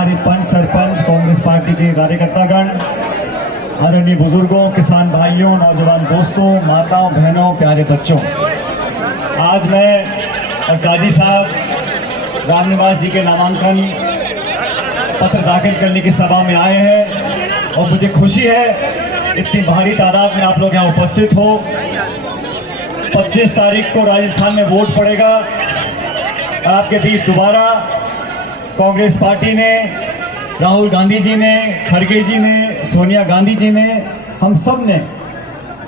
हमारे पंच सरपंच कांग्रेस पार्टी के कार्यकर्तागण, आदरणीय बुजुर्गों, किसान भाइयों, नौजवान दोस्तों, माताओं, बहनों, प्यारे बच्चों, आज मैं काजी साहब रामनिवास जी के नामांकन पत्र दाखिल करने की सभा में आए हैं और मुझे खुशी है इतनी भारी तादाद में आप लोग यहाँ उपस्थित हो। 25 तारीख को राजस्थान में वोट पड़ेगा और आपके बीच दोबारा कांग्रेस पार्टी ने, राहुल गांधी जी ने, खड़गे जी ने, सोनिया गांधी जी ने, हम सब ने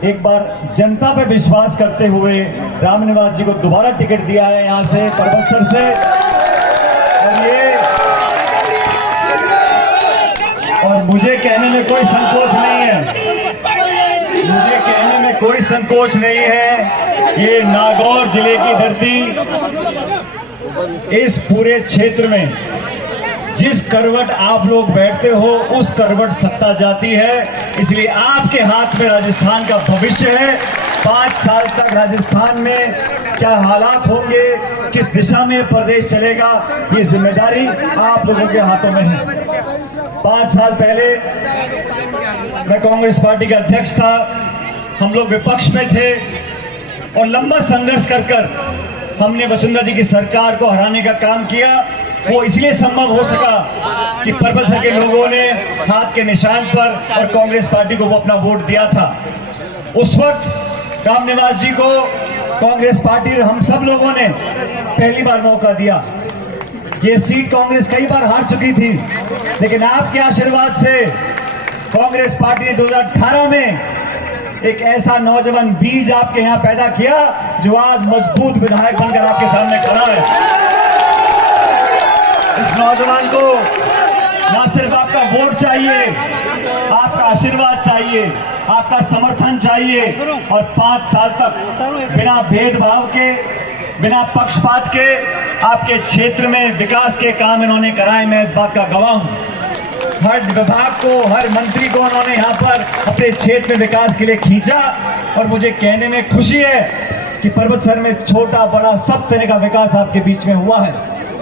एक बार जनता पे विश्वास करते हुए रामनिवास जी को दोबारा टिकट दिया है यहाँ से परबतसर से। और मुझे कहने में कोई संकोच नहीं है, मुझे कहने में कोई संकोच नहीं है, ये नागौर जिले की धरती, इस पूरे क्षेत्र में जिस करवट आप लोग बैठते हो उस करवट सत्ता जाती है। इसलिए आपके हाथ में राजस्थान का भविष्य है। 5 साल तक राजस्थान में क्या हालात होंगे, किस दिशा में प्रदेश चलेगा, ये जिम्मेदारी आप लोगों के हाथों में है। 5 साल पहले मैं कांग्रेस पार्टी का अध्यक्ष था, हम लोग विपक्ष में थे और लंबा संघर्ष कर हमने वसुंधरा जी की सरकार को हराने का काम किया। वो इसलिए संभव हो सका कि परबतसर के लोगों ने हाथ के निशान पर और कांग्रेस पार्टी को वो अपना वोट दिया था। उस वक्त रामनिवास जी को कांग्रेस पार्टी हम सब लोगों ने पहली बार मौका दिया। ये सीट कांग्रेस कई बार हार चुकी थी, लेकिन आपके आशीर्वाद से कांग्रेस पार्टी ने 2018 में एक ऐसा नौजवान बीज आपके यहाँ पैदा किया जो आज मजबूत विधायक बनकर आपके सामने खड़ा है। इस नौजवान को ना सिर्फ आपका वोट चाहिए, आपका आशीर्वाद चाहिए, आपका समर्थन चाहिए और 5 साल तक बिना भेदभाव के, बिना पक्षपात के आपके क्षेत्र में विकास के काम इन्होंने कराए। मैं इस बात का गवाह हूं। हर विभाग को, हर मंत्री को उन्होंने यहाँ पर अपने क्षेत्र में विकास के लिए खींचा और मुझे कहने में खुशी है कि परबतसर में छोटा बड़ा सब तरह का विकास आपके बीच में हुआ है।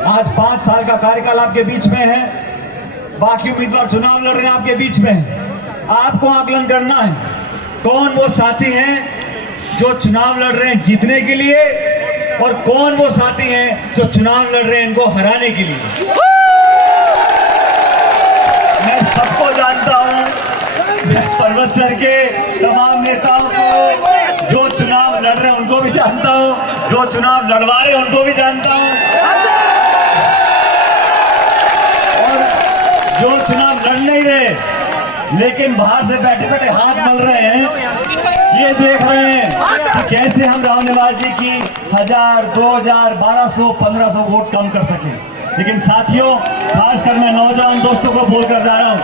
आज 5 साल का कार्यकाल आपके बीच में है, बाकी उम्मीदवार चुनाव लड़ रहे हैं आपके बीच में। आपको आकलन करना है कौन वो साथी हैं जो चुनाव लड़ रहे हैं जीतने के लिए और कौन वो साथी हैं जो चुनाव लड़ रहे हैं इनको हराने के लिए। मैं सबको जानता हूं, मैं परबतसर के तमाम नेताओं को जो चुनाव लड़ रहे हैं उनको भी जानता हूं, जो चुनाव लड़वा रहे हैं उनको भी जानता हूं, और जो चुनाव लड़ नहीं रहे लेकिन बाहर से बैठे बैठे हाथ मल रहे हैं, ये देख रहे हैं कि कैसे हम रामनिवास जी की 1000, 2000, 1200, 1500 वोट कम कर सके। लेकिन साथियों, खासकर मैं नौजवान दोस्तों को बोलकर जा रहा हूं,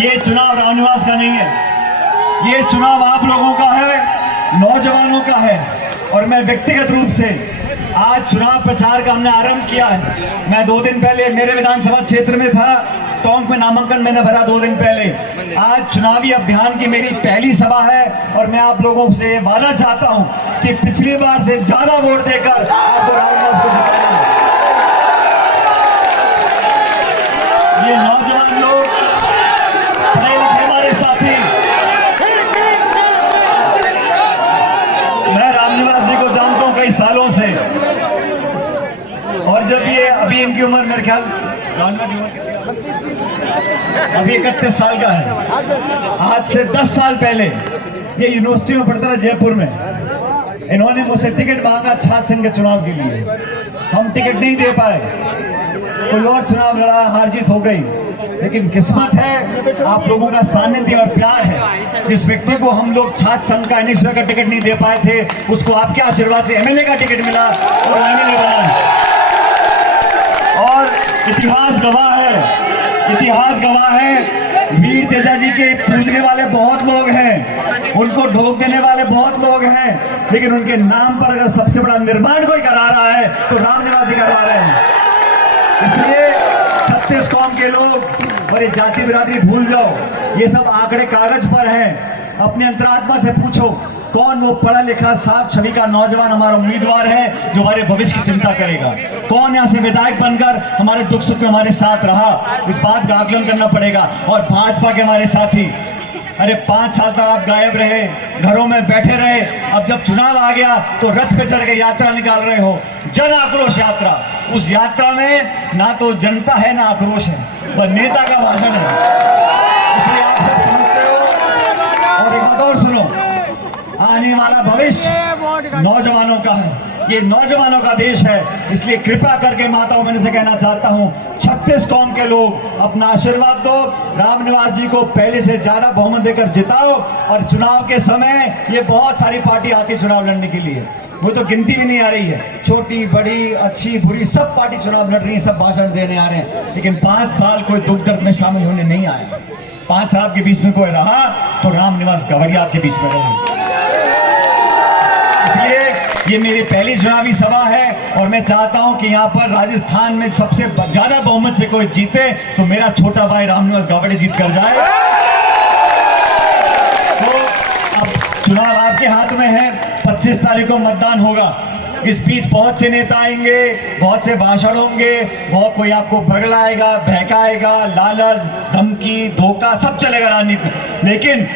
ये चुनाव रामनिवास का नहीं है, ये चुनाव आप लोगों का है, नौजवानों का है। और मैं व्यक्तिगत रूप से आज चुनाव प्रचार का हमने आरंभ किया है। मैं 2 दिन पहले मेरे विधानसभा क्षेत्र में था, टोंक में नामांकन मैंने भरा 2 दिन पहले। आज चुनावी अभियान की मेरी पहली सभा है और मैं आप लोगों से वादा चाहता हूं कि पिछली बार से ज्यादा वोट देकर आपको रामनिवास को जिताएंगे। ये नौजवान लोग, पढ़े लिखे हमारे साथी, मैं रामनिवास जी को जानता हूं कई सालों से, और जब ये अभी इनकी उम्र मेरे ख्याल अभी 31 साल का है, आज से 10 साल पहले ये यूनिवर्सिटी में पढ़ता था जयपुर में, इन्होंने मुझसे टिकट मांगा छात्र संघ के चुनाव के लिए। हम टिकट नहीं दे पाए, कोई और चुनाव लड़ा, हार जीत हो गई, लेकिन किस्मत है, आप लोगों का सानिध्य और प्यार है। जिस व्यक्ति को हम लोग छात्र संघ का NSW का टिकट नहीं दे पाए थे, उसको आपके आशीर्वाद से MLA का टिकट मिला और MLA बना। और इतिहास गवाह है, इतिहास गवाह है, वीर तेजा जी के पूजने वाले बहुत लोग हैं, उनको ढोक देने वाले बहुत लोग हैं, लेकिन उनके नाम पर अगर सबसे बड़ा निर्माण कोई करा रहा है तो रामनिवास जी करवा रहे हैं। इसलिए 36 कौम के लोग और ये जाति बिरादरी भूल जाओ, ये सब आंकड़े कागज पर हैं। अपने अंतरात्मा से पूछो कौन वो पढ़ा लिखा साफ छवि का नौजवान हमारा उम्मीदवार है जो हमारे भविष्य की चिंता करेगा? कौन यहाँ से विधायक बनकर हमारे दुख सुख में हमारे साथ रहा? इस बात का आकलन करना पड़ेगा। और भाजपा के हमारे साथी, अरे 5 साल तक आप गायब रहे, घरों में बैठे रहे, अब जब चुनाव आ गया तो रथ पे चढ़ के यात्रा निकाल रहे हो, जन आक्रोश यात्रा। उस यात्रा में ना तो जनता है ना आक्रोश है, वह नेता का भाषण है। इसलिए आप सब समझते हो। और एक बात और सुनो, आने वाला भविष्य नौजवानों का है, ये नौजवानों का देश है। इसलिए कृपा करके माताओं बहनों से कहना चाहता हूं, 36 कौम के लोग अपना आशीर्वाद दो, रामनिवास जी को पहले से ज्यादा बहुमत देकर जिताओ। और चुनाव के समय ये बहुत सारी पार्टी आती है चुनाव लड़ने के लिए, वो तो गिनती भी नहीं आ रही है, छोटी बड़ी अच्छी बुरी सब पार्टी चुनाव लड़ रही है, सब भाषण देने आ रहे हैं। लेकिन 5 साल कोई दुख दर्द में शामिल होने नहीं आया। 5 साल के बीच में कोई रहा तो रामनिवास गवड़िया आपके बीच में रहे। इसलिए ये मेरी पहली चुनावी सभा है और मैं चाहता हूं कि यहाँ पर राजस्थान में सबसे ज्यादा बहुमत से कोई जीते तो मेरा छोटा भाई रामनिवास गावड़े जीत कर जाए। तो अब चुनाव आपके हाथ में है, 25 तारीख को मतदान होगा। इस बीच बहुत से नेता आएंगे, बहुत से भाषण होंगे, बहुत कोई आपको भगलाएगा, बहकाएगा, लालच, धमकी, धोखा सब चलेगा राजनीति। लेकिन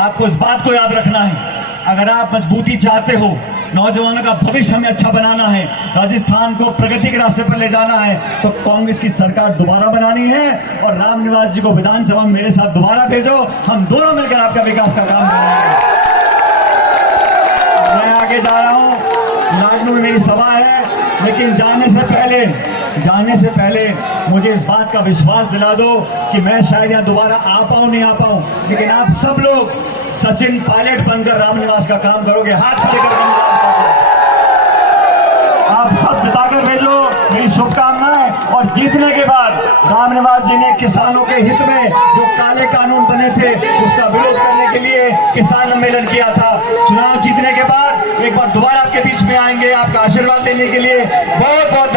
आपको इस बात को याद रखना है, अगर आप मजबूती चाहते हो, नौजवानों का भविष्य हमें अच्छा बनाना है, राजस्थान को प्रगति के रास्ते पर ले जाना है, तो कांग्रेस की सरकार दोबारा बनानी है और रामनिवास जी को विधानसभा में मेरे साथ दोबारा भेजो, हम दोनों मिलकर आपका विकास का काम करेंगे। मैं आगे जा रहा हूं, नागनू में मेरी सभा है, लेकिन जाने से पहले मुझे इस बात का विश्वास दिला दो कि मैं शायद यहाँ दोबारा आ पाऊं नहीं आ पाऊं, लेकिन आप सब लोग सचिन पायलट बनकर रामनिवास का काम करोगे, हाथ लेकर आप सब जिताकर भेजो, मेरी शुभकामनाएं। और जीतने के बाद रामनिवास जी ने किसानों के हित में जो काले कानून बने थे उसका विरोध करने के लिए किसान सम्मेलन किया था। चुनाव जीतने के बाद एक बार दोबारा आपके बीच में आएंगे आपका आशीर्वाद लेने के लिए। बहुत बहुत